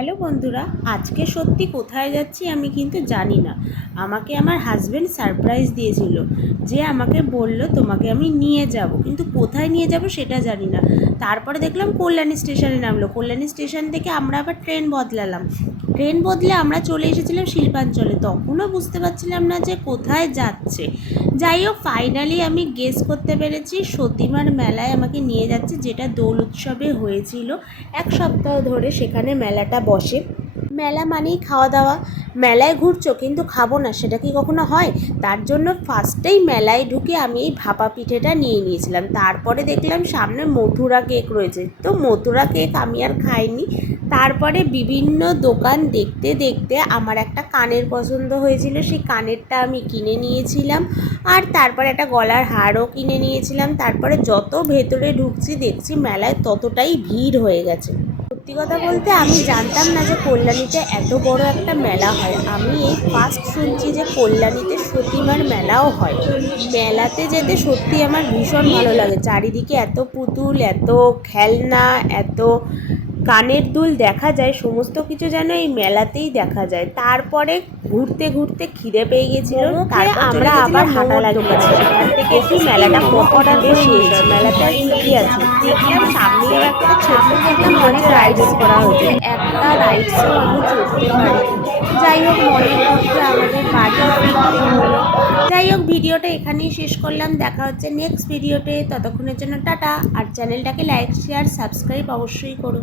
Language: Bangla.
হ্যালো বন্ধুরা, আজকে সত্যি কোথায় যাচ্ছি আমি কিন্তু জানি না। আমাকে আমার হাজব্যান্ড সারপ্রাইজ দিয়েছিল। যে আমাকে বলল, তোমাকে আমি নিয়ে যাব। কিন্তু কোথায় নিয়ে যাব সেটা জানি না। তারপরে দেখলাম কল্যাণী স্টেশনে নামলো। কল্যাণী স্টেশন থেকে আমরা আবার ট্রেন বদলালাম। ট্রেন বদলে আমরা চলে এসেছিলাম শিল্পাঞ্চলে। তখনও বুঝতে পারছিলাম না যে কোথায় যাচ্ছে। যাই হোক ফাইনালি আমি গেস করতে পেরেছি, সতীমার মেলায় আমাকে নিয়ে যাচ্ছে, যেটা দোল উৎসবে হয়েছিল। এক সপ্তাহ ধরে সেখানে মেলাটা বসে। মেলা মানেই খাওয়া দাওয়া। মেলায় ঘুরছো, কিন্তু খাব না, সেটা কি কখনো হয়? তার জন্য ফার্স্টেই মেলায় ঢুকে আমি এই ভাপা পিঠেটা নিয়ে নিয়েছিলাম। তারপরে দেখলাম সামনে মথুরা কেক রয়েছে। তো মথুরা কেক আমি আর খাইনি। তারপরে বিভিন্ন দোকান দেখতে দেখতে আমার একটা কানের পছন্দ হয়েছিল, সেই কানেরটা আমি কিনে নিয়েছিলাম। আর তারপরে একটা গলার হারও কিনে নিয়েছিলাম। তারপরে যত ভেতরে ঢুকছি, দেখছি মেলায় ততটাই ভিড় হয়ে গেছে। সত্যি কথা বলতে আমি জানতাম না যে কল্যাণীতে এত বড় একটা মেলা হয়। আমি এই ফার্স্ট শুনছি যে কল্যাণীতে সতীমার মেলাও হয়। মেলাতে যেতে সত্যি আমার ভীষণ ভালো লাগে। চারিদিকে এত পুতুল, এত খেলনা, এত কানের দুল দেখা যায় সমস্ত কিছু যেন এই মেলাতেই দেখা যায়। তারপরে ঘুরতে ঘুরতে খিদে পেয়ে গেছিল আমরা আবার হাঁটা লাগিয়েছি। থেকে একটু মেলাটা কতটা বেশি মেলাটা ঠিকই আছে। দেখলাম সামনে একটা ছোট্ট দেখলাম অনেক রাইডস করা হয়েছে একটা রাইডসও আমি চড়তে পারি। যাই হোক মনের মধ্যে আমাদের বাড়ি যাই হোক ভিডিওটা এখানেই শেষ করলাম। দেখা হচ্ছে নেক্সট ভিডিওতে ততক্ষণের জন্য টাটা। আর চ্যানেলটাকে লাইক শেয়ার সাবস্ক্রাইব অবশ্যই করো।